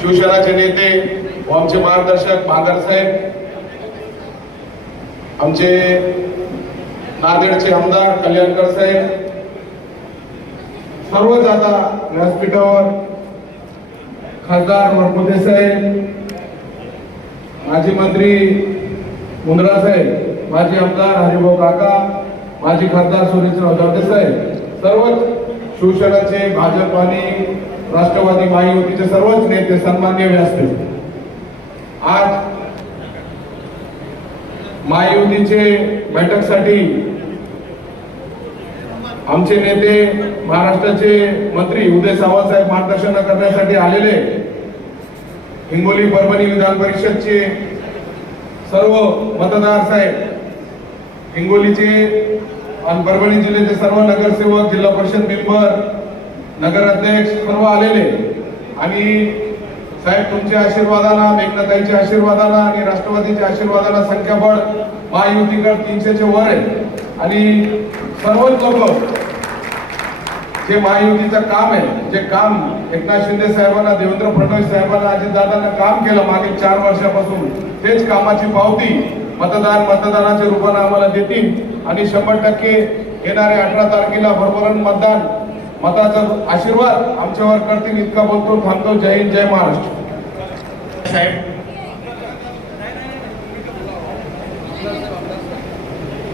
शिवसेनाचे नेते व आमचे मार्गदर्शक बांगर साहेब, आमचे नांदेडचे आमदार कल्याणकर साहेब, सर्वच आता व्यासपीठावर खासदार वरपुते साहेब, माजी मंत्री मुंद्रा साहेब, माजी आमदार हरिभाऊ काका, माजी खासदार सुरेशराव जावते साहेब, सर्वच शिवसेनेचे, भाजप आणि राष्ट्रवादी महायुतीचे सर्वच नेते, सन्माननीय व्यासपीठ, आज महायुतीचे बैठकसाठी आमचे नेते महाराष्ट्राचे मंत्री उदय सामंत साहेब मार्गदर्शन करण्यासाठी आलेले, हिंगोली परभणी विधान परिषदचे सर्व मतदार साहेब, हिंगोलीचे आणि परभणी जिल्ह्याचे सर्व नगरसेवक, जिल्हा परिषद मेंबर, नगराध्यक्ष सर्व आलेले, आणि साहेब तुमच्या आशीर्वादाला, मेघनाताईच्या आशीर्वादाला आणि राष्ट्रवादीच्या आशीर्वादाला संख्याबळ महायुतीकडे 300च्या वर आहे. आणि सर्वच लोक जे महायुतीचं काम आहे, जे काम एकनाथ शिंदे साहेबांना, देवेंद्र फडणवीस साहेबांना, अजितदादांना काम केलं मागील 4 वर्षापासून, तेच कामाची पावती मतदानाच्या रूपाने आम्हाला देतील. आणि 100% येणारे 18 तारखेला भरभरून मताचा आशीर्वाद आमच्यावर करतील. इतका बोलतो, थांबतो. जय हिंद, जय महाराष्ट्र. साहेब,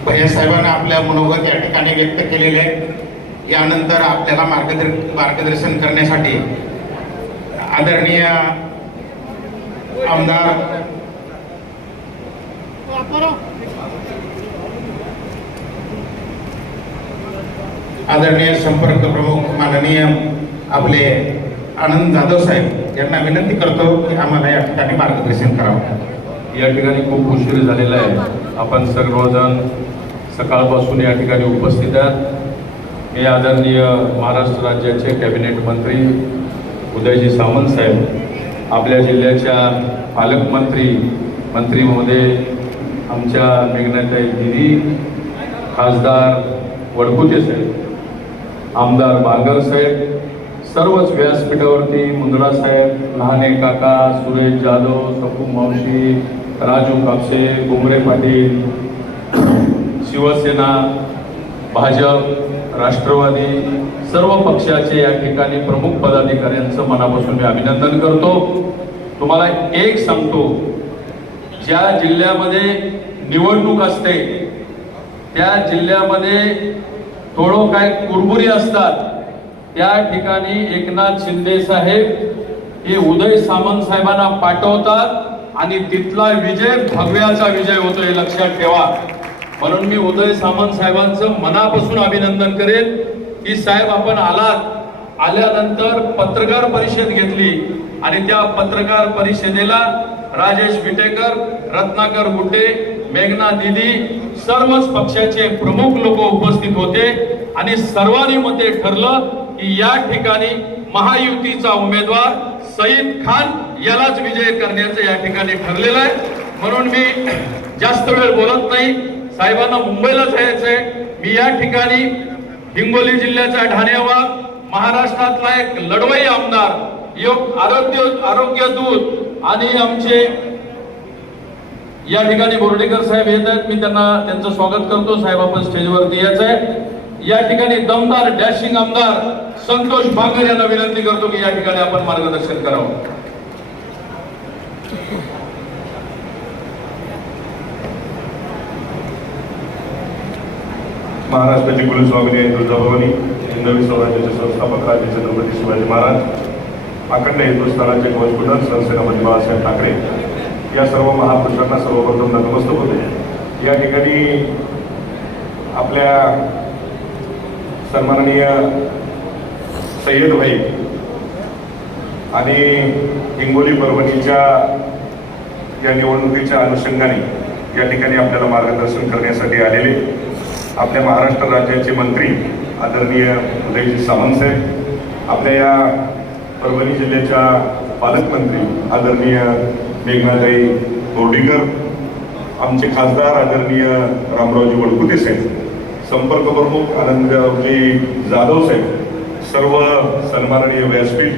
भैया साहेबांना आपल्या मनोगत या ठिकाणी व्यक्त केलेले आहे. यानंतर आपल्याला मार्गदर्शन करण्यासाठी आदरणीय आमदार आदरणीय संपर्क प्रमुख माननीय आपले आनंद जाधव साहेब यांना विनंती करतो की आम्हाला या ठिकाणी मार्गदर्शन करावं. या ठिकाणी खूप उशीर झालेला आहे. आपण सर्वजण सकाळपासून या ठिकाणी उपस्थित आहात. मी आदरणीय महाराष्ट्र राज्याचे कॅबिनेट मंत्री उदयजी सामंत साहेब, आपल्या जिल्ह्याच्या पालकमंत्री मंत्री महोदय, आमच्या मेघनाताई दिदी, खासदार वडकुते साहेब, आमदार बांगर साहेब, सर्वच व्यासपीठावरती मुंद्रा साहेब, लहाने काका, सुरेश जाधव, सपू मावशी, राजू कापसे, बुमरे पाटील, शिवसेना, भाजप, राष्ट्रवादी सर्व पक्षाचे या ठिकाणी प्रमुख पदाधिकाऱ्यांचं मनापासून मी अभिनंदन करतो. तुम्हाला एक सांगतो, ज्या जिल्ह्यामध्ये निवडणूक असते त्या जिल्ह्यामध्ये थोडं काय कुरबुरी असतात, त्या ठिकाणी एकनाथ शिंदे साहेब हे उदय सामंत साहेबांना पाठवतात आणि तिथला विजय भगव्याचा विजय होतो, हे लक्षात ठेवा. म्हणून मी उदय सामंत साहेबांचं मनापासून अभिनंदन करेन की साहेब आपण आल्यानंतर पत्रकार परिषद घेतली आणि त्या पत्रकार परिषदेला राजेश विटेकर, रत्नाकर गुटे, मेघना दिदी, सर्वच पक्षाचे प्रमुख लोक उपस्थित होते आणि सर्वांनी मते ठरलं की या ठिकाणी महायुतीचा उमेदवार सईद खान यालाच विजय करण्याचं या ठिकाणी ठरलेलं आहे. म्हणून मी जास्त वेळ बोलत नाही. साहेबांना मुंबईला जायचंय. मी या ठिकाणी हिंगोली जिल्ह्याचा ढाणेवा, महाराष्ट्रातला एक लढवई आमदार, आरोग्य दूत आणि आमचे या ठिकाणी बोर्डीकर साहेब येत आहेत. मी त्यांचं स्वागत करतो. साहेब आपण स्टेजवरती यायचं आहे. या ठिकाणी दमदार डॅशिंग आमदार संतोष बांगर यांना विनंती करतो की या ठिकाणी आपण मार्गदर्शन करावं. महाराष्ट्राचे कुलस्वामिनी तुळजाभवानी, हिंदवी स्वराज्याचे संस्थापक राजे छत्रपती शिवाजी महाराज, अखंड हिंदुस्थानाचे ध्वजप्रधान सरसेनापती बाळासाहेब ठाकरे या सर्व महापुरुषांना सर्वप्रथम नतमस्तक होते. या ठिकाणी आपल्या सन्माननीय सय्यद भाई आणि हिंगोली परभणीच्या या निवडणुकीच्या अनुषंगाने या ठिकाणी आपल्याला मार्गदर्शन करण्यासाठी आलेले आपल्या महाराष्ट्र राज्याचे मंत्री आदरणीय उदयजी सामंत साहेब, आपल्या या परभणी जिल्ह्याच्या पालकमंत्री आदरणीय मेघनाताई बोर्डीकर, आमचे खासदार आदरणीय रामरावजी वडकुते साहेब, संपर्क प्रमुख आनंदजी जाधव साहेब, सर्व सन्माननीय व्यासपीठ,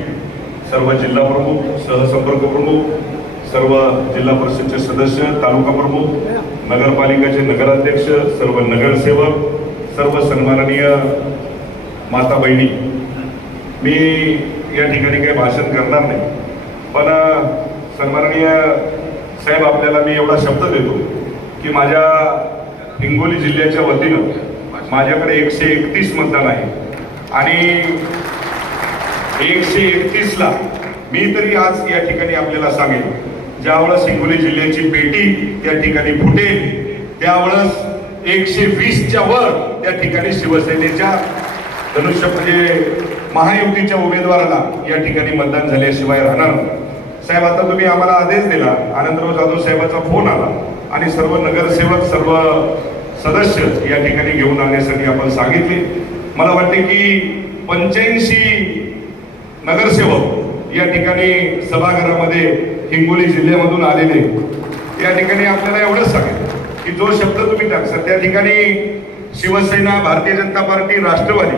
सर्व जिल्हा प्रमुख, सहसंपर्क प्रमुख, सर्व जिल्हा परिषदचे सदस्य, तालुका प्रमुख, नगरपालिकेचे नगराध्यक्ष, सर्व नगरसेवक, सर्व सन्माननीय माता बहिणी, मी या ठिकाणी काही भाषण करणार नाही, पण सन्माननीय साहेब आपल्याला मी एवढा शब्द देतो की माझ्या हिंगोली जिल्ह्याच्या वतीनं माझ्याकडे 131 मतदान आहे आणि 131ला मी तरी आज या ठिकाणी आपल्याला सांगेन, ज्यावेळेस हिंगोली जिल्ह्याची पेटी त्या ठिकाणी फुटेल त्यावेळेस 120च्या वर त्या ठिकाणी शिवसेनेच्या धनुष्य म्हणजे महायुतीच्या उमेदवाराला या ठिकाणी मतदान झाल्याशिवाय राहणार नाही. साहेब, आता तुम्ही आम्हाला आदेश दिला, आनंदराव जाधव साहेबांचा फोन आला आणि सर्व नगरसेवक, सर्व सदस्य या ठिकाणी घेऊन आणण्यासाठी आपण सांगितले. मला वाटते की 85 नगरसेवक या ठिकाणी सभागृहामध्ये हिंगोली जिल्ह्यामधून आलेले. या ठिकाणी आपल्याला एवढंच सांगेल की जो शब्द तुम्ही टाकसा त्या ठिकाणी शिवसेना, भारतीय जनता पार्टी, राष्ट्रवादी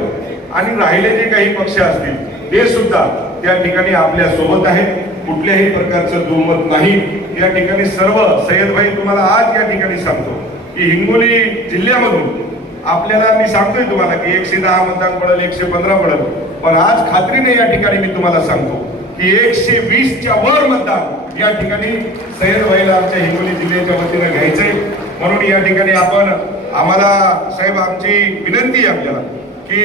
आणि राहिले जे काही पक्ष असतील ते सुद्धा त्या ठिकाणी आपल्या सोबत आहेत. कुठल्याही प्रकारचं दुमत नाही. या ठिकाणी सर्व सय्यदभाई, तुम्हाला आज या ठिकाणी सांगतो की हिंगोली जिल्ह्यामधून आपल्याला मी सांगतोय तुम्हाला की 110 मतदान पडेल, 115 पडेल, पण आज खात्रीने या ठिकाणी मी तुम्हाला सांगतो की 120च्या वर मतदान या ठिकाणी सय्यदभाईला आमच्या हिंगोली जिल्ह्याच्या वतीनं घ्यायचंय. म्हणून या ठिकाणी आपण आम्हाला साहेब, आमची विनंती आहे आपल्याला की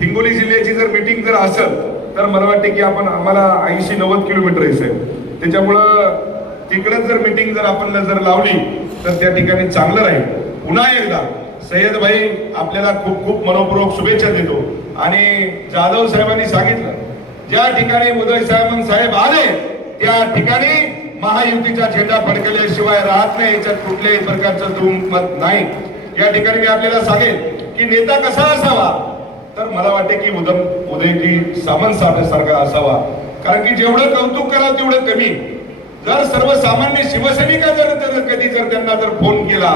हिंगोली जिल्ह्याची जर मीटिंग जर असेल तर मला वाटते की आपण आम्हाला 80-90 किलोमीटर आहे साहेब, त्याच्यामुळं तिकडं जर मीटिंग जर आपण जर लावली तर त्या ठिकाणी चांगलं राहील. पुन्हा एकदा सय्यदभाई आपल्याला खूप खूप मनपूर्वक शुभेच्छा देतो. आणि जाधव साहेबांनी सांगितलं, ज्या ठिकाणी उदय साहेब आले त्या ठिकाणी महायुतीचा झेंडा फडकल्याशिवाय राहत नाही. याच्यात कुठल्याही प्रकारचं दुमत नाही. या ठिकाणी मी आपल्याला सांगेन की नेता कसा असावा, तर मला वाटते की उदयजी सामंत सारखा असावा. कारण की जेवढं कौतुक करा तेवढं कमी. जर सर्वसामान्य शिवसैनिका जर कधी त्यांना जर फोन केला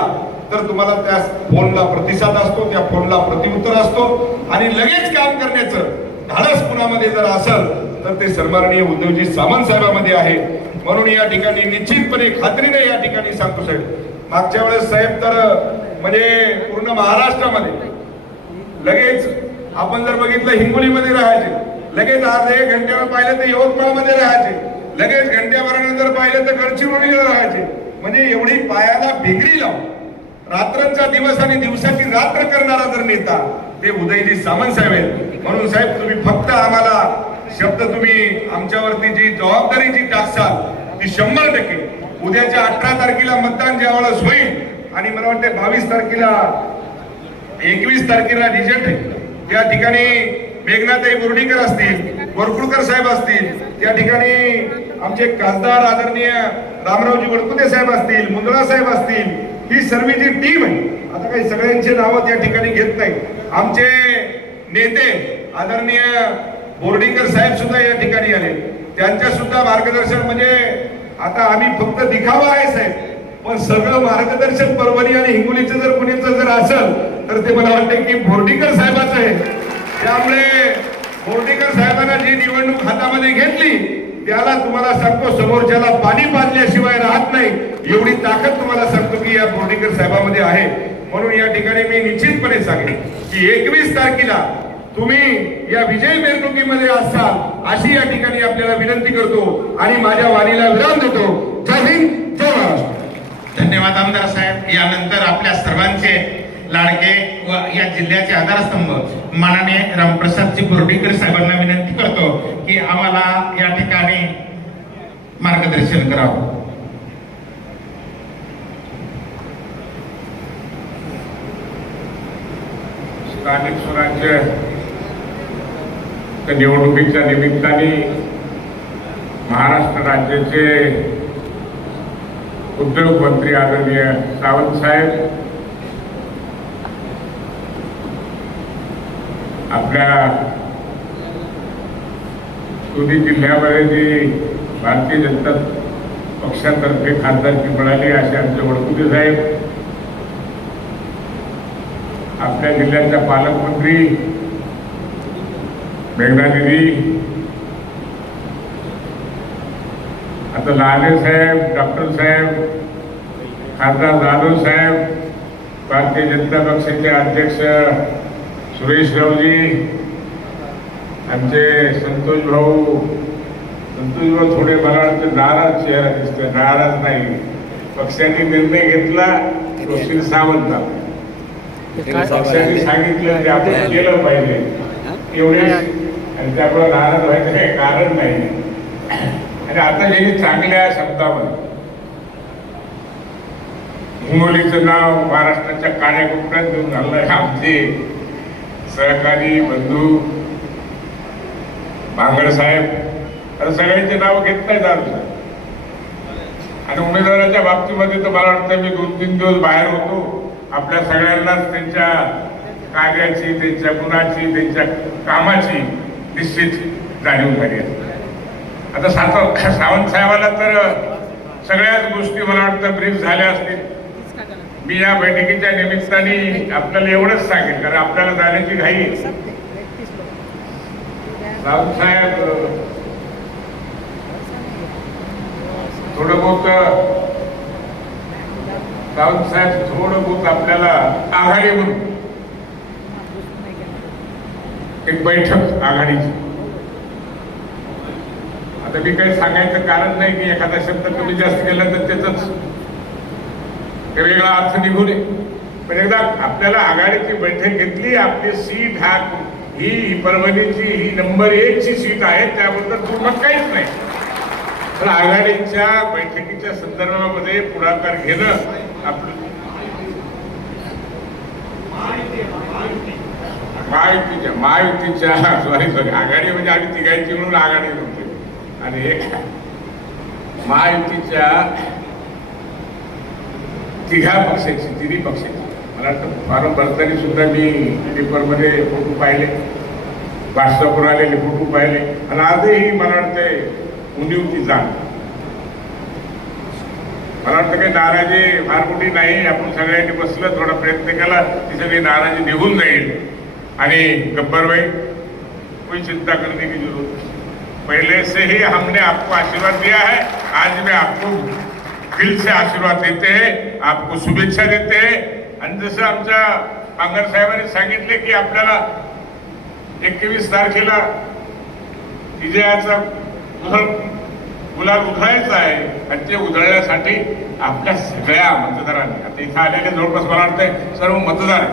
तर तुम्हाला त्या फोनला प्रतिसाद असतो, त्या फोनला प्रतिउत्तर असतो आणि लगेच काम करण्याचं धाडस पुण्यामध्ये जर असेल तर ते सन्माननीय उद्धवजी सामंत साहेबांमध्ये आहे. म्हणून या ठिकाणी निश्चितपणे खात्रीने या ठिकाणी सांगतो साहेब, मागच्या वेळेस साहेब तर म्हणजे पूर्ण महाराष्ट्रामध्ये लगेच आपण जर बघितलं हिंगोलीमध्ये राहायचे, लगेच आज 1 घंट्यावर पाहिलं तर यवतमाळमध्ये राहायचे, लगेच घंट्याभरानं जर पाहिलं तर गडचिरोलीला राहायचे. म्हणजे एवढी पायाला भिगरी लावून रात्रंचा दिवस आणि दिवसाची रात्र करणारा जर नेता ते उदयजी सामंत साहेब आहेत. म्हणून साहेब, तुम्ही फक्त आम्हाला शब्द, तुम्ही आमच्यावरती जी जबाबदारी जी टाकसाल ती 100%. उद्याच्या 18 तारखेला मतदान ज्या वेळेस होईल आणि मला वाटते 22 तारखेला 21 तारखेला रिझल्ट आहे, त्या ठिकाणी मेघनाताई बोर्डीकर असतील, वरकुळकर साहेब असतील, त्या ठिकाणी आमचे खासदार आदरणीय रामरावजी वडकुते साहेब असतील, मुंदडा साहेब असतील, ही सर्व जी टीम आहे, आता काही सगळ्यांचे नावं त्या ठिकाणी घेत नाही. आमचे नेते आदरणीय बोर्डीकर साहेब सुद्धा या ठिकाणी आले, त्यांच्या सुद्धा मार्गदर्शन. म्हणजे आता आम्ही फक्त दिखावा आहे साहेब, पण सगळं मार्गदर्शन परभणी आणि हिंगोलीचं जर कुणीचं जर असेल तर ते मला वाटतं की बोर्डीकर साहेबांचं आहे. त्यामुळे बोर्डीकर साहेबांना जी निवडणूक हातामध्ये घेतली त्याला तुम्हाला सांगतो, समोरच्याला पाणी पाजल्याशिवाय राहत नाही एवढी ताकद तुम्हाला सांगतो की या बोर्डीकर साहेबांमध्ये आहे. म्हणून या ठिकाणी मी निश्चितपणे सांगेन की 21 तारखेला तुम्ही या विजय मिरवणुकीमध्ये असाल अशी या ठिकाणी आपल्याला विनंती करतो आणि माझ्या वाणीला विराम देतो. जय हिंद, जय महाराष्ट्र. धन्यवाद आमदार साहेब. यानंतर आपल्या सर्वांचे लाडके व या जिल्ह्याचे आधारस्तंभ माननीय रामप्रसादजी बोर्डीकर साहेबांना विनंती करतो की आम्हाला या ठिकाणी मार्गदर्शन करावं. स्थानिक स्वराज्य निवडणुकीच्या निमित्ताने महाराष्ट्र राज्याचे उद्योग मंत्री आदरणीय सावंत साहेब आपल्या दोन्ही जिल्ह्यामध्ये जी भारतीय जनता पक्षातर्फे खासदारकी मिळाली असे आमचे वडकुते साहेब, आपल्या जिल्ह्याच्या पालकमंत्री मेघना दिदी आता लाले साहेब, डॉक्टर साहेब, खासदार जाधव साहेब, भारतीय जनता पक्षाचे अध्यक्ष सुरेश रावजी, आमचे संतोष भाऊ थोडे मला वाटतं नाराज चेहरा दिसतोय. नाराज नाही, पक्षाने निर्णय घेतला तो शिरसावंत. पक्षाने सांगितलं ते आपण केलं पाहिजे एवढे, आणि त्यामुळे नाराज व्हायचं काही कारण नाही. आणि आता हे चांगल्या शब्दामध्ये हिंगोलीचं नाव महाराष्ट्राच्या कान्याकोपऱ्यात घेऊन घालणारे आमचे सहकारी बंधू बांगड साहेब, आता सगळ्यांचे नाव घेत नाही जात. आणि उमेदवाराच्या बाबतीमध्ये तर मला वाटतं मी 2-3 दिवस बाहेर होतो. आपल्या सगळ्यांनाच त्यांच्या कार्याची, त्यांच्या गुणाची, त्यांच्या कामाची निश्चित जाणीव झाली आहे. आता सावंत साहेबाला तर सगळ्याच गोष्टी मला वाटतं ब्रीफ झाल्या असतील. मी या बैठकीच्या निमित्ताने आपल्याला एवढंच सांगेन, कारण आपल्याला जाण्याची घाई. सावंत साहेब थोडं बहुत आपल्याला आघाडी म्हणून एक बैठक आघाडीची. आता मी काही सांगायचं कारण नाही की एखादा शब्द कमी जास्त केला तर त्याच वेगळा अर्थ निघू नये. पण एकदा आपल्याला आघाडीची बैठक घेतली, आपली सीट ही परभणीची ही नंबर 1 ची सीट आहे, त्याबद्दल दुमत काहीच नाही. तर आघाडीच्या बैठकीच्या संदर्भामध्ये पुढाकार घेणं आपलं महायुतीच्या आघाडी म्हणजे आम्ही तिघांची म्हणून आघाडी नव्हती. आणि महायुतीच्या तिघा पक्षाची, तिन्ही पक्षाची मला वाटतं फॉर्म भरताना सुद्धा मी पेपरमध्ये फोटो पाहिले, व्हॉट्सअपवर आलेले फोटो पाहिले. आणि आजही मला वाटतंय उंदीवची जाण. मला वाटतं काही नाराजी फार मोठी नाही. आपण सगळ्यांनी बसलं, थोडा प्रयत्न केला, ती सगळी नाराजी निघून जाईल. आणि गब्बर भाई, कोई चिंता करने की जरूरत नहीं. पहले से ही हमने आपको आशीर्वाद दिया है. आज मैं आपको दिल से आशीर्वाद देते हैं, आपको शुभेच्छा देते हैं. आणि जसं आमच्या बांगर साहेबांनी सांगितले की आपल्याला 21 तारखेला विजयाचा गुलाल उधळायचा आहे. आणि ते उधळण्यासाठी आपल्या सगळ्या मतदारांनी, आता इथं आलेले जवळपास मला वाटतंय सर्व मतदार,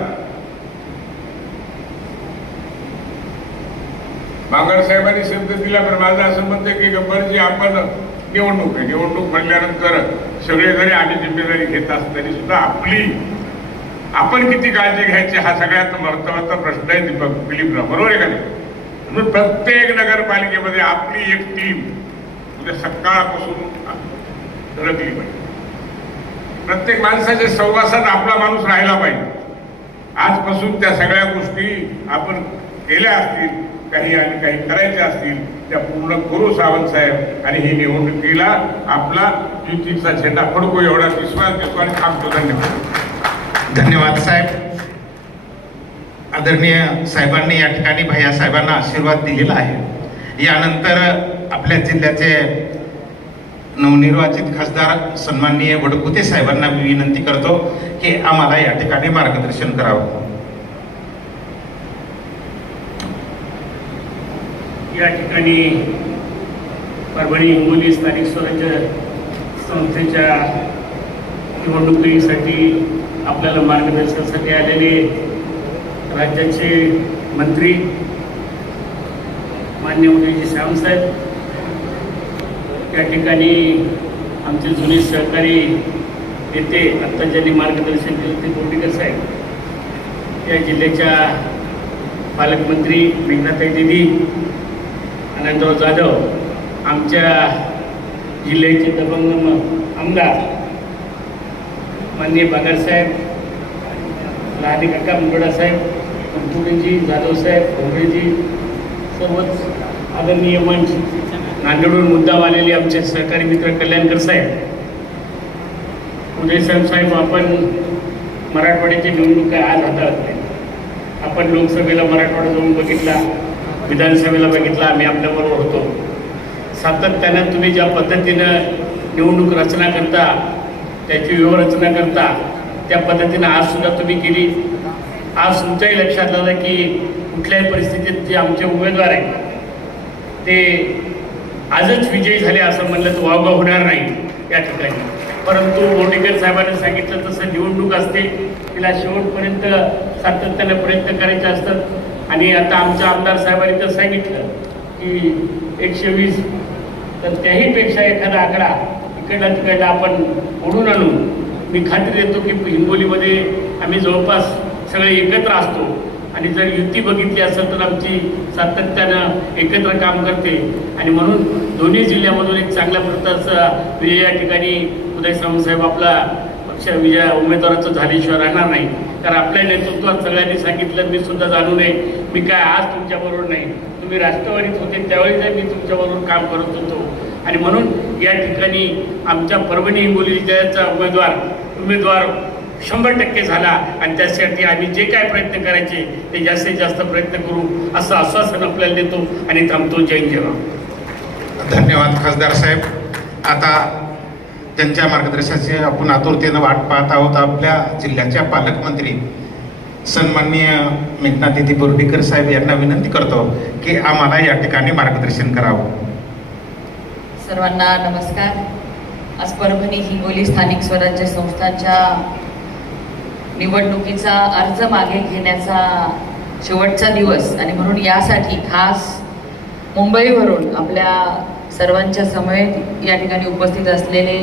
बांगर साहेबांनी शब्द दिला. पण माझं असं म्हणतं की गब्बरजी, आपण निवडणूक म्हणल्यानंतर सगळे जरी आम्ही जिम्मेदारी घेत असतो तरी सुद्धा आपण किती काळजी घ्यायची हा सगळ्यात महत्वाचा प्रश्न आहे. दीपक दिलीपराव, बरोबर आहे का नाही? म्हणून प्रत्येक नगरपालिकेमध्ये आपली एक टीम उद्या सकाळपासून धडकली पाहिजे. प्रत्येक माणसाच्या सहवासात आपला माणूस राहिला पाहिजे. आजपासून त्या सगळ्या गोष्टी आपण केल्या असतील, काही आणि काही करायच्या असतील, त्या पूर्ण करू सावंत साहेब. आणि ही निवडणुकीला आपला युतीचा झेंडा फडको एवढा विश्वास देतो आणि थांबतो. धन्यवाद. धन्यवाद साहेब. आदरणीय साहेबांनी या ठिकाणी भैया साहेबांना आशीर्वाद दिलेला आहे. यानंतर आपल्या जिल्ह्याचे नवनिर्वाचित खासदार सन्माननीय वडकुते साहेबांना मी विनंती करतो की आम्हाला या ठिकाणी मार्गदर्शन करावं. या ठिकाणी परभणी हिंगोली स्थानिक स्वराज्य संस्थेच्या निवडणुकीसाठी आपल्याला मार्गदर्शनासाठी आलेले राज्याचे मंत्री मान्य उदयजी सावंतसाहेब, या ठिकाणी आमचे जुने सहकारी नेते आत्ता ज्यांनी मार्गदर्शन केलं ते बोर्डीकर साहेब, या जिल्ह्याच्या पालकमंत्री मेघनाताई दिदी, आनंदराव जाधव, आमच्या जिल्ह्याचे दबंग आमदार माननीय बागारसाहेब, लहाने काका मुंगडासाहेब, कंपुडेजी, जाधवसाहेब, भोगळेजी, सर्वच आदरणीय मंच, नांदेडहून मुद्दाम आलेले आमचे सहकारी मित्र कल्याणकर साहेब, उदयसाहेब साहेब, आपण मराठवाड्याची निवडणूक आज हाताळत नाही. आपण लोकसभेला मराठवाडा जाऊन बघितला, विधानसभेला बघितला, आम्ही आपल्याबरोबर होतो. सातत्यानं तुम्ही ज्या पद्धतीनं निवडणूक रचना करता, त्याची व्यूहरचना करता, त्या पद्धतीनं आजसुद्धा तुम्ही केली. आज तुमच्याही लक्षात आलं की कुठल्याही परिस्थितीत जे आमचे उमेदवार आहेत ते आजच विजयी झाले असं म्हणलं तर वावगा होणार नाही या ठिकाणी. परंतु बोर्डीकर साहेबांनी सांगितलं तसं निवडणूक असते, तिला शेवटपर्यंत सातत्यानं प्रयत्न करायचे असतात. आणि आता आमच्या आमदार साहेबांनी तर सांगितलं की 120, तर त्याहीपेक्षा एखादा आकडा इकडला तिकडला आपण ओढून आणू. मी खात्री देतो की हिंगोलीमध्ये आम्ही जवळपास सगळे एकत्र असतो आणि जर युती बघितली असेल तर आमची सातत्यानं एकत्र काम करते. आणि म्हणून दोन्ही जिल्ह्यामधून एक चांगल्या प्रकारचा विजय या ठिकाणी उदय सामंत साहेब आपला पक्ष विजय उमेदवाराचं झाल्याशिवाय राहणार नाही. कारण आपल्या नेतृत्वात सगळ्यांनी सांगितलं, मी सुद्धा जाणू नये, मी काय आज तुमच्याबरोबर नाही, तुम्ही राष्ट्रवादीत होते त्यावेळेस मी तुमच्याबरोबर काम करत होतो. आणि म्हणून या ठिकाणी आमच्या परभणी हिंगोली जिल्ह्याचा उमेदवार 100% झाला. आणि त्यासाठी आम्ही जे काय प्रयत्न करायचे ते जास्तीत जास्त प्रयत्न करू असं आश्वासन आपल्याला देतो आणि थांबतो. जय जवान. धन्यवाद खासदार साहेब. आता त्यांच्या मार्गदर्शनाची आपण आतुरतेनं वाट पाहत आहोत. आपल्या जिल्ह्याच्या पालकमंत्री सन्माननीय मेघनादिदी बोर्डीकर साहेब यांना विनंती करतो की आम्हाला या ठिकाणी मार्गदर्शन करावं. सर्वांना नमस्कार. आज परभणी हिंगोली स्थानिक स्वराज्य संस्थांच्या निवडणुकीचा अर्ज मागे घेण्याचा शेवटचा दिवस आणि म्हणून यासाठी खास मुंबईवरून आपल्या सर्वांच्या समवेत या ठिकाणी उपस्थित असलेले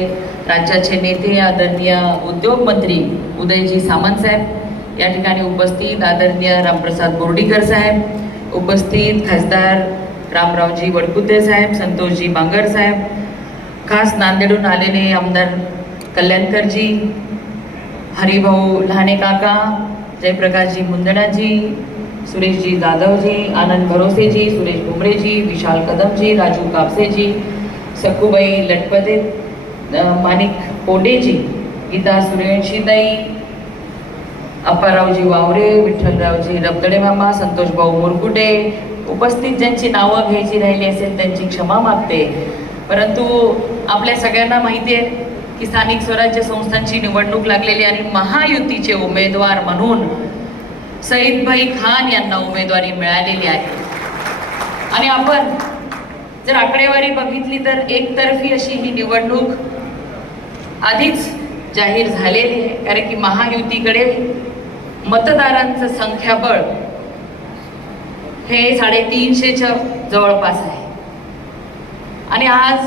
राज्याचे नेते आदरणीय उद्योग मंत्री उदयजी सामंत साहेब, या ठिकाणी उपस्थित आदरणीय रामप्रसाद बोर्डीकर साहेब, उपस्थित खासदार रामरावजी वडकुते साहेब, संतोषजी बांगर साहेब, खास नांदेडून आलेले आमदार कल्याणकरजी, हरिभाऊ लहाने काका, जयप्रकाशजी मुंदडाजी, सुरेशजी जाधवजी, आनंद भरोसेजी, सुरेश भुमरेजी, विशाल कदमजी, राजू कापसेजी, सखूबाई लटपते, माणिक पोडेजी, गीता सूर्यवंशीताई, अप्पारावजी वावरे, विठ्ठलरावजी रबदडे मामा, संतोषभाऊ मुरकुटे, उपस्थित ज्यांची नावं घ्यायची राहिली असेल त्यांची क्षमा मागते. परंतु आपल्या सगळ्यांना माहिती आहे की स्थानिक स्वराज्य संस्थांची निवडणूक लागलेली आणि महायुतीचे उमेदवार म्हणून सईदभाई खान यांना उमेदवारी मिळालेली आहे. आणि आपण जर आकडेवारी बघितली तर एकतर्फी अशी ही निवडणूक आधीच जाहीर झालेली आहे. कारण की महायुतीकडे मतदारांचं संख्याबळ हे 350च्या जवळपास आहे आणि आज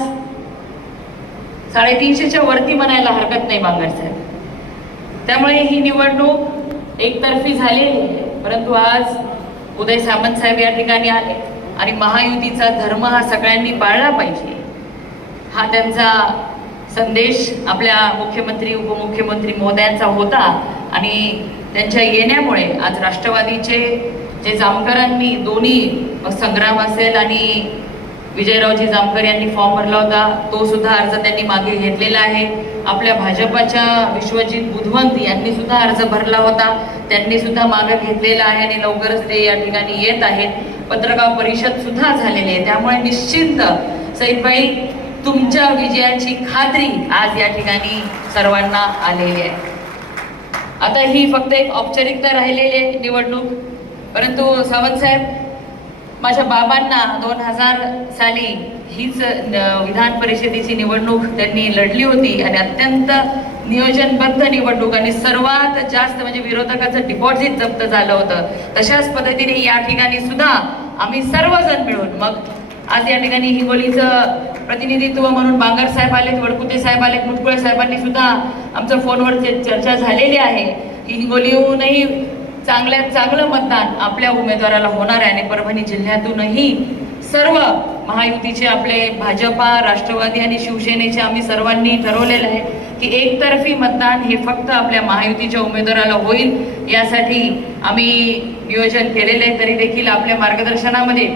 350च्या वरती म्हणायला हरकत नाही बांगर साहेब. त्यामुळे ही निवडणूक एकतर्फी झालेली आहे. परंतु आज उदय सामंत साहेब या ठिकाणी आले आणि महायुतीचा धर्म हा सगळ्यांनी पाळला पाहिजे हा त्यांचा संदेश आपल्या मुख्यमंत्री उपमुख्यमंत्री महोदयांचा होता. आणि त्यांच्या येण्यामुळे आज राष्ट्रवादीचे जे जामकरांनी दोन्ही संग्राम असेल आणि विजयरावजी जामकर यांनी फॉर्म भरला होता तो सुद्धा अर्ज त्यांनी मागे घेतलेला आहे. आपल्या भाजपाच्या विश्वजित बुधवंत यांनी सुद्धा अर्ज भरला होता, त्यांनी सुद्धा मागे घेतलेला आहे आणि लवकरच ते या ठिकाणी येत आहेत. पत्रकार परिषद सुद्धा झालेली आहे. त्यामुळे निश्चित सईदभाई तुमच्या विजयाची खात्री आज या ठिकाणी सर्वांना आलेली आहे. आता ही फक्त एक औपचारिकता राहिलेली आहे निवडणूक. परंतु सावंत साहेब, माझ्या बाबांना 2000 साली हीच विधान परिषदेची निवडणूक त्यांनी लढली होती आणि अत्यंत नियोजनबद्ध निवडणूक आणि सर्वात जास्त म्हणजे विरोधकाचं डिपॉझिट जप्त झालं होतं. तशाच पद्धतीने या ठिकाणी सुद्धा आम्ही सर्वजण मिळून मग आज या ठिकाणी हिंगोलीचं प्रतिनिधित्व म्हणून बांगर साहेब आलेत, वडकुते साहेब आलेत, मुटकुळे साहेबांनी सुद्धा आमचं फोनवर चर्चा झालेली आहे की हिंगोलीहूनही चांगल्यात चांगलं मतदान आपल्या उमेदवाराला होणार आहे. आणि परभणी जिल्ह्यातूनही सर्व महायुतीचे आपले भाजपा, राष्ट्रवादी आणि शिवसेनेचे आम्ही सर्वांनी ठरवलेलं आहे की एकतर्फी मतदान हे फक्त आपल्या महायुतीच्या उमेदवाराला होईल. यासाठी आम्ही नियोजन केलेलं आहे. तरी देखील आपल्या मार्गदर्शनामध्ये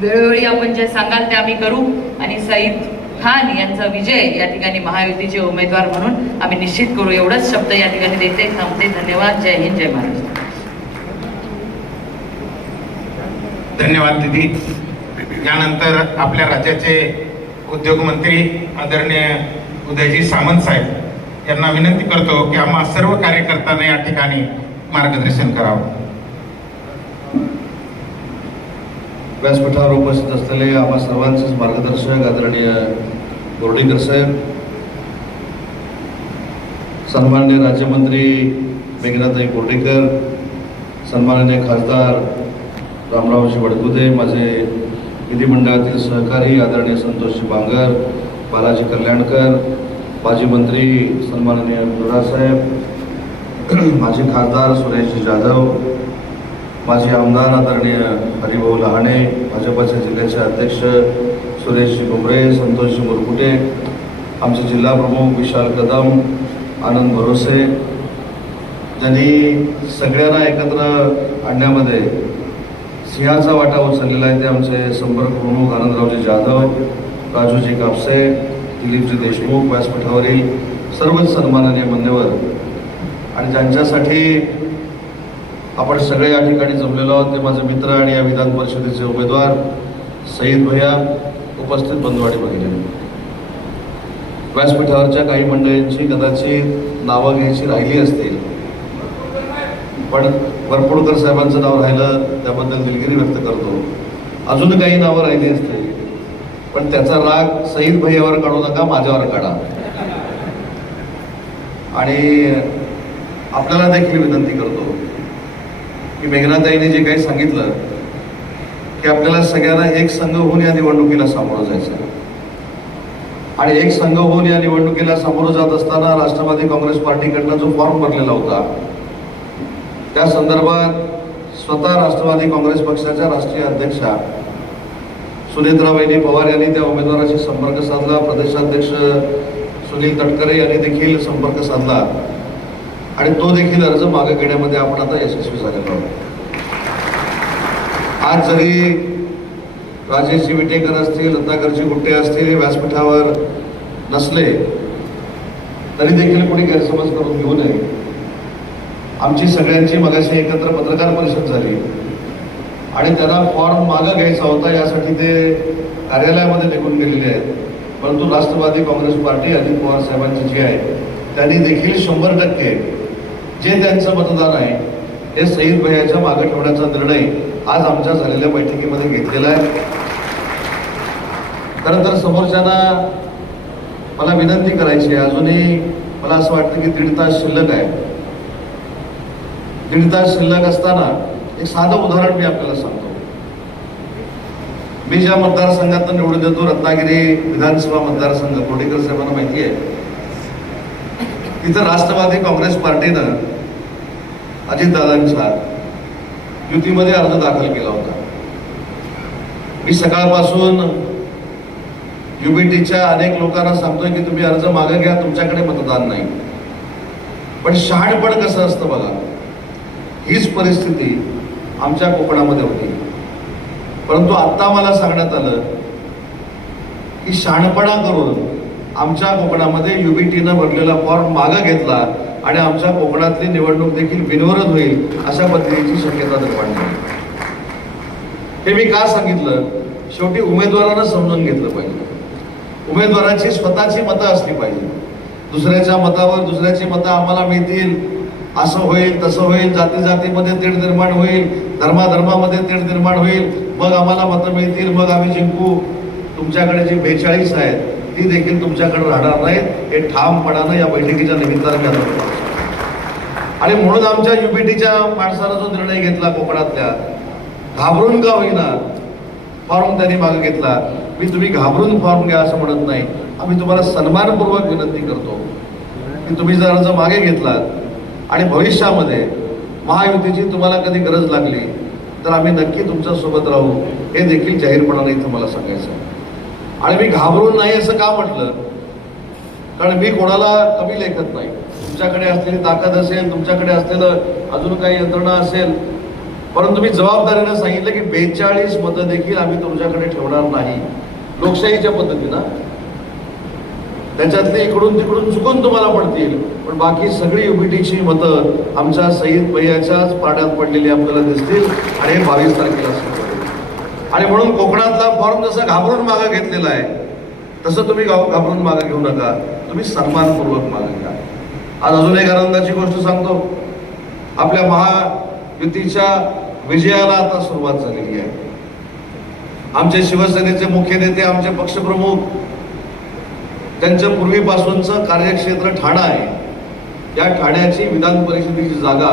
वेळोवेळी आपण जे सांगाल ते आम्ही करू आणि सईद खान यांचा विजय या ठिकाणी महायुतीचे उमेदवार म्हणून आम्ही निश्चित करू. एवढंच शब्द या ठिकाणी देते, थांबते. धन्यवाद. जय हिंद, जय महाराष्ट्र. धन्यवाद दीदी. यानंतर आपल्या राज्याचे उद्योगमंत्री आदरणीय उदयजी सामंत साहेब यांना विनंती करतो की आम्हा सर्व कार्यकर्त्यांना या ठिकाणी मार्गदर्शन करावं. व्यासपीठावर उपस्थित असलेले आम्हा सर्वांचेच मार्गदर्शक आदरणीय बोर्डीकर साहेब, सन्माननीय राज्यमंत्री मेघनाताई बोर्डीकर, सन्माननीय खासदार रामरावजी वडकुदे, माझे विधिमंडळातील सहकारी आदरणीय संतोषजी बांगर, बालाजी कल्याणकर, माजी मंत्री सन्माननीय साहेब, माजी खासदार सुरेशजी जाधव, माजी आमदार आदरणीय हरिभाऊ लहाणे, भाजपचे जिल्ह्याचे अध्यक्ष सुरेशजी डोंगरे, संतोषजी मुरकुटे, आमचे जिल्हा प्रमुख विशाल कदम, आनंद भरोसे, ज्यांनी सगळ्यांना एकत्र आणण्यामध्ये सिंहाचा वाटा उचललेला आहे ते आमचे संपर्क प्रमुख आनंदरावजी जाधव, राजूजी कापसे, दिलीपजी देशमुख, व्यासपीठावरील सर्वच सन्माननीय मान्यवर आणि ज्यांच्यासाठी आपण सगळे या ठिकाणी जमलेलो आहोत ते माझे मित्र आणि या विधान परिषदेचे उमेदवार सईद भैया, उपस्थित बंधू आणि भगिनी. व्यासपीठावरच्या काही मंडळींची कदाचित नावं घ्यायची राहिली असतील, पण वरपुडकर साहेबांचं नाव राहिलं त्याबद्दल दिलगिरी व्यक्त करतो. अजून काही नावं राहिली असतील पण त्याचा राग सईद भैयावर काढू नका, माझ्यावर काढा. आणि आपल्याला देखील विनंती करतो की मेघनाताईने जे काही सांगितलं की आपल्याला सगळ्यांना एक संघ होऊन या निवडणुकीला सामोरं जायचं आणि एक संघ होऊन या निवडणुकीला सामोरं जात असताना राष्ट्रवादी काँग्रेस पार्टीकडनं जो फॉर्म भरलेला होता त्या संदर्भात स्वतः राष्ट्रवादी काँग्रेस पक्षाच्या राष्ट्रीय अध्यक्षा सुनेत्राबाई पवार यांनी त्या उमेदवाराशी संपर्क साधला. प्रदेशाध्यक्ष सुनील तटकरे यांनी देखील संपर्क साधला आणि तो देखील अर्ज मागे घेण्यामध्ये आपण आता यशस्वी झालेलो आहोत. आज जरी राजेशजी विटेकर असतील, रत्नाकरजी गुट्टे असतील हे व्यासपीठावर नसले तरी देखील कोणी गैरसमज करून घेऊ नये. आमची सगळ्यांची मगाशी एकत्र पत्रकार परिषद झाली आणि त्यांना फॉर्म मागं घ्यायचा होता यासाठी ते कार्यालयामध्ये निघून गेलेले आहेत. परंतु राष्ट्रवादी काँग्रेस पार्टी अजित पवार साहेबांची जी आहे त्यांनी देखील 100% जे त्यांचं मतदान आहे हे सईद भैयाच्या मागे ठेवण्याचा निर्णय आज आमच्या झालेल्या बैठकीमध्ये घेतलेला आहे. खरं तर समोरच्यांना मला विनंती करायची आहे, अजूनही मला असं वाटतं की 1.5 तास शिल्लक आहे. 1.5 तास शिल्लक असताना एक साधं उदाहरण मी आपल्याला सांगतो. मी ज्या मतदारसंघातून निवडून येतो, रत्नागिरी विधानसभा मतदारसंघ, कोडेकर साहेबांना माहिती आहे, तिथं राष्ट्रवादी काँग्रेस पार्टीनं अजितदादांच्या युतीमध्ये अर्ज दाखल केला होता. मी सकाळपासून युबीटीच्या अनेक लोकांना सांगतोय की तुम्ही अर्ज मागे घ्या, तुमच्याकडे मतदान नाही. पण शहाणपण कसं असतं बघा, हीच परिस्थिती आमच्या कोकणामध्ये होती. परंतु आत्ता मला सांगण्यात आलं की शहाणपणा करून आमच्या कोकणामध्ये युबीटीनं भरलेला फॉर्म मागं घेतला आणि आमच्या कोकणातली निवडणूक देखील बिनविरोध होईल अशा पद्धतीची शक्यता निर्माण झाली. हे मी का सांगितलं, शेवटी उमेदवारानं समजून घेतलं पाहिजे. उमेदवाराची स्वतःची मतं असली पाहिजे. दुसऱ्याच्या मतावर दुसऱ्याची मतं आम्हाला मिळतील, असं होईल तसं होईल, जाती जातीमध्ये तेढ निर्माण होईल, धर्माधर्मामध्ये तेढ निर्माण होईल, मग आम्हाला मतं मिळतील, मग आम्ही जिंकू. तुमच्याकडे जी 42 आहेत ती देखील तुमच्याकडे राहणार नाहीत हे ठामपणानं या बैठकीच्या निमित्तानं मी आता. आणि म्हणून आमच्या युबीटीच्या माणसानं जो निर्णय घेतला कोकणातल्या, घाबरून का होईना फॉर्म त्यांनी मागे घेतला. मी तुम्ही घाबरून फॉर्म घ्या असं म्हणत नाही, आम्ही तुम्हाला सन्मानपूर्वक विनंती करतो की तुम्ही जर अर्ज मागे घेतलात आणि भविष्यामध्ये महायुतीची तुम्हाला कधी गरज लागली तर आम्ही नक्की तुमच्यासोबत राहू हे देखील जाहीरपणाने इथं मला सांगायचं आहे. आणि मी घाबरून नाही असं का म्हटलं, कारण मी कोणाला कमी लेखत नाही. तुमच्याकडे असलेली ताकद असेल, तुमच्याकडे असलेलं अजून काही यंत्रणा असेल, परंतु मी जबाबदारीनं सांगितलं की 42 मतं देखील आम्ही तुमच्याकडे ठेवणार नाही लोकशाहीच्या पद्धतीनं. त्याच्यातली इकडून तिकडून चुकून तुम्हाला पडतील, पण बाकी सगळी युबीटीची मतं आमच्या सईद भैयाच्याच पाड्यात पडलेली आपल्याला दिसतील आणि हे 22 तारखेला सुरू होईल. आणि म्हणून कोकणातला फॉर्म जसा घाबरून मागं घेतलेला आहे तसं तुम्ही घाबरून मागे घेऊ नका, तुम्ही सन्मानपूर्वक मागे घ्या. आज अजून एक आनंदाची गोष्ट सांगतो. आपल्या महायुतीच्या विजयाला आता सुरुवात झालेली आहे. आमचे शिवसेनेचे मुख्य नेते, आमचे पक्षप्रमुख, त्यांच्या पूर्वीपासूनचं कार्यक्षेत्र ठाणा आहे. या ठाण्याची विधान परिषदेची जागा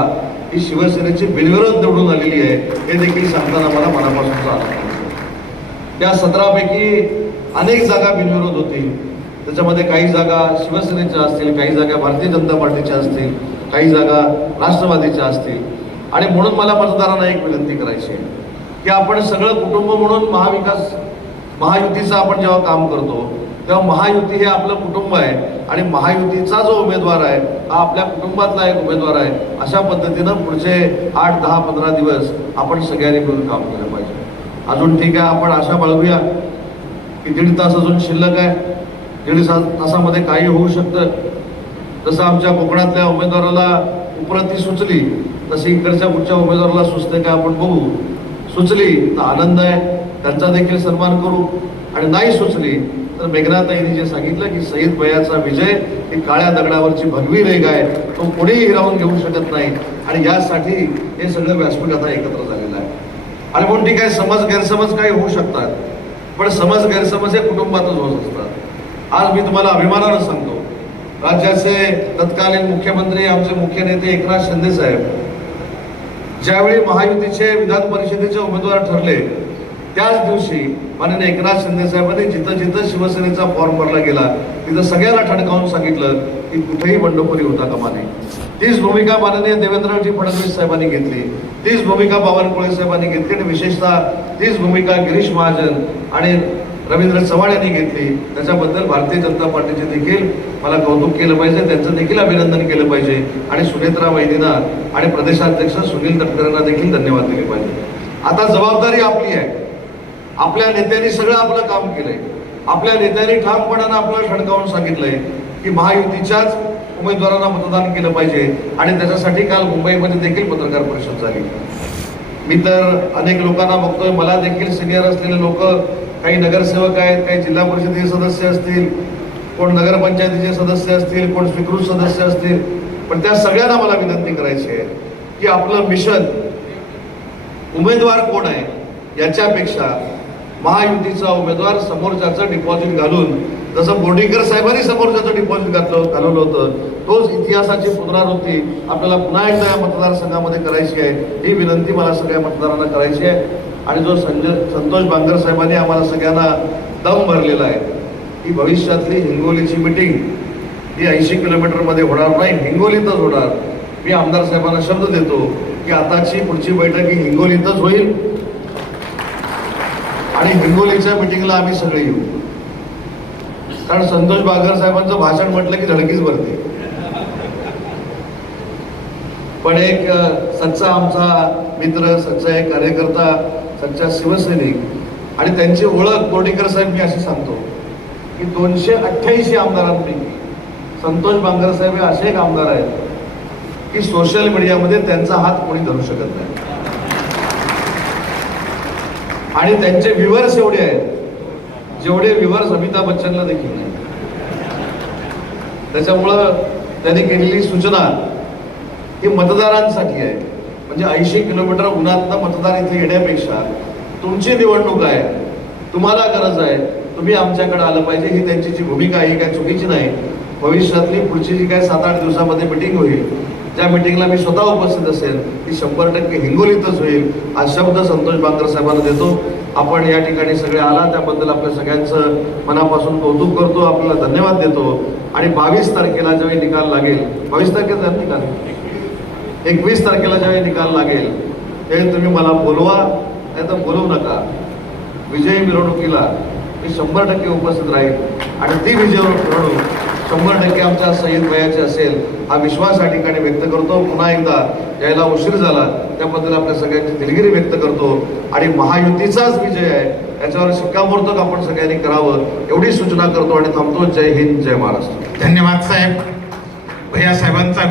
ही शिवसेनेची बिनविरोध निवडून आलेली आहे, हे देखील सांगताना मला मनापासूनचा आनंद होतो. त्या 17 पैकी अनेक जागा बिनविरोध होतील. त्याच्यामध्ये काही जागा शिवसेनेच्या असतील, काही जागा भारतीय जनता पार्टीच्या असतील, काही जागा राष्ट्रवादीच्या असतील. आणि म्हणून मला मतदारांना एक विनंती करायची आहे की आपण सगळं कुटुंब म्हणून महायुतीचं आपण जेव्हा काम करतो तेव्हा महायुती हे आपलं कुटुंब आहे आणि महायुतीचा जो उमेदवार आहे हा आपल्या कुटुंबातला एक उमेदवार आहे. अशा पद्धतीनं पुढचे 8, 10, 15 दिवस आपण सगळ्यांनी मिळून काम केलं पाहिजे. अजून ठीक आहे, आपण आशा बाळगूया की 1.5 तास अजून शिल्लक आहे. 1.5 तासामध्ये काही होऊ शकतं. जसं आमच्या कोकणातल्या उमेदवाराला उपरती सुचली तशी इकडच्या पुढच्या उमेदवाराला सुचते का आपण बघू. सुचली तर आनंद आहे, त्यांचा देखील सन्मान करू. आणि नाही सुचली तर मेघनाताईंनी जे सांगितलं की सईद भैयाचा विजय ही काळ्या दगडावरची भगवी रेघ आहे, तो कोणीही हिरावून घेऊ शकत नाही. आणि यासाठी हे सगळं व्यासपीठ आता एकत्र झालेलं आहे. आणि म्हणून ठीक आहे, समज गैरसमज काही होऊ शकतात, पण समज गैरसमज हे कुटुंबातच होत असतात. आज मी तुम्हाला अभिमानानं सांगतो, राज्याचे तत्कालीन मुख्यमंत्री, आमचे मुख्य नेते एकनाथ शिंदे साहेब ज्यावेळी महायुतीचे विधान परिषदेचे उमेदवार ठरले त्याच दिवशी माननीय एकनाथ शिंदे साहेबांनी जिथं जिथं शिवसेनेचा फॉर्म भरला गेला तिथं सगळ्यांना ठणकावून सांगितलं की कुठेही बंडखोरी होता कामा नये. तीच भूमिका माननीय देवेंद्रजी फडणवीस साहेबांनी घेतली, तीच भूमिका बावनकुळे साहेबांनी घेतली आणि विशेषतः तीच भूमिका गिरीश महाजन आणि रवींद्र चव्हाण यांनी घेतली. त्याच्याबद्दल भारतीय जनता पार्टीचे देखील मला कौतुक केलं पाहिजे, त्यांचं देखील अभिनंदन केलं पाहिजे. आणि सुनेत्रा वैदींना आणि प्रदेशाध्यक्ष सुनील तटकरेंना देखील धन्यवाद दिले पाहिजे. आता जबाबदारी आपली आहे. आपल्या नेत्यांनी सगळं आपलं काम केलंय. आपल्या नेत्यांनी ठामपणानं आपल्याला ठणकावून सांगितलंय की महायुतीच्याच उमेदवारांना मतदान केलं पाहिजे. आणि त्याच्यासाठी काल मुंबईमध्ये देखील पत्रकार परिषद झाली. मी तर अनेक लोकांना बघतोय, मला देखील सिनियर असलेले लोक, काही नगरसेवक आहेत, काही जिल्हा परिषदेचे सदस्य असतील, कोण नगरपंचायतीचे सदस्य असतील, कोण स्वीकृत सदस्य असतील, पण त्या सगळ्यांना मला विनंती करायची आहे की आपलं मिशन उमेदवार कोण आहे याच्यापेक्षा महायुतीचा उमेदवार समोरच्याचं डिपॉझिट घालून, जसं बोर्डीकर साहेबांनी समोरच्याचं डिपॉझिट घालवलं होतं, तोच इतिहासाची पुनरावृत्ती आपल्याला पुन्हा एकदा या मतदारसंघामध्ये करायची आहे. ही विनंती मला सगळ्या मतदारांना करायची आहे. आणि जो संतोष बांगर साहेबांनी आम्हाला सगळ्यांना दम भरलेला आहे की भविष्यातली हिंगोलीची मिटिंग ही 80 किलोमीटरमध्ये होणार नाही, हिंगोलीतच होणार. मी आमदार साहेबांना शब्द देतो की आताची पुढची बैठक ही हिंगोलीतच होईल आणि हिंगोलीच्या मिटिंगला आम्ही सगळे येऊ. कारण संतोष बांगर साहेबांचं भाषण म्हटलं की धडकीच भरते. पण एक सच्चा आमचा मित्र, सच्चा एक कार्यकर्ता, सच्चा शिवसैनिक आणि त्यांची ओळख बोर्डीकर साहेब मी अशी सांगतो की 288 आमदारांपैकी संतोष बांगर साहेब हे असे एक आमदार आहेत की सोशल मीडियामध्ये त्यांचा हात कोणी धरू शकत नाही. आणि त्यांचे व्ह्यूअर्स एवढे आहेत जेवढे व्ह्यूअर्स अमिताभ बच्चनला देखील नाही. त्याच्यामुळं त्यांनी केलेली सूचना ही मतदारांसाठी आहे. म्हणजे 80 किलोमीटर उन्हातनं मतदार इथे येण्यापेक्षा तुमची निवडणूक आहे, तुम्हाला गरज आहे, तुम्ही आमच्याकडे आलं पाहिजे, ही त्यांची जी भूमिका आहे ही काय चुकीची नाही. भविष्यातली पुढची जी काय 7-8 दिवसामध्ये मिटिंग होईल, ज्या मिटिंगला मी स्वतः उपस्थित असेल ती 100% हिंगोलीतच होईल. हा शब्द संतोष बांगर साहेबांना देतो. आपण या ठिकाणी सगळे आला त्याबद्दल आपल्या सगळ्यांचं मनापासून कौतुक करतो, आपल्याला धन्यवाद देतो. आणि 22 तारखेला ज्यावेळी निकाल लागेल, 22 तारखेला निकाल, 21 तारखेला ज्यावेळी निकाल लागेल त्यावेळी तुम्ही मला बोलवा, नाही तर बोलवू नका. विजयी मिरवणुकीला मी 100% उपस्थित राहील आणि ती विजय मिरवणूक 100% आमच्या सईद भैयाचे असेल हा विश्वास या ठिकाणी व्यक्त करतो. पुन्हा एकदा यायला उशीर झाला त्याबद्दल आपल्या सगळ्यांची दिलगिरी व्यक्त करतो. आणि महायुतीचाच विजय आहे याच्यावर शिक्कामोर्तब आपण सगळ्यांनी करावं एवढी सूचना करतो आणि थांबतो. जय हिंद, जय महाराष्ट्र. धन्यवाद साहेब. भैया साहेबांचा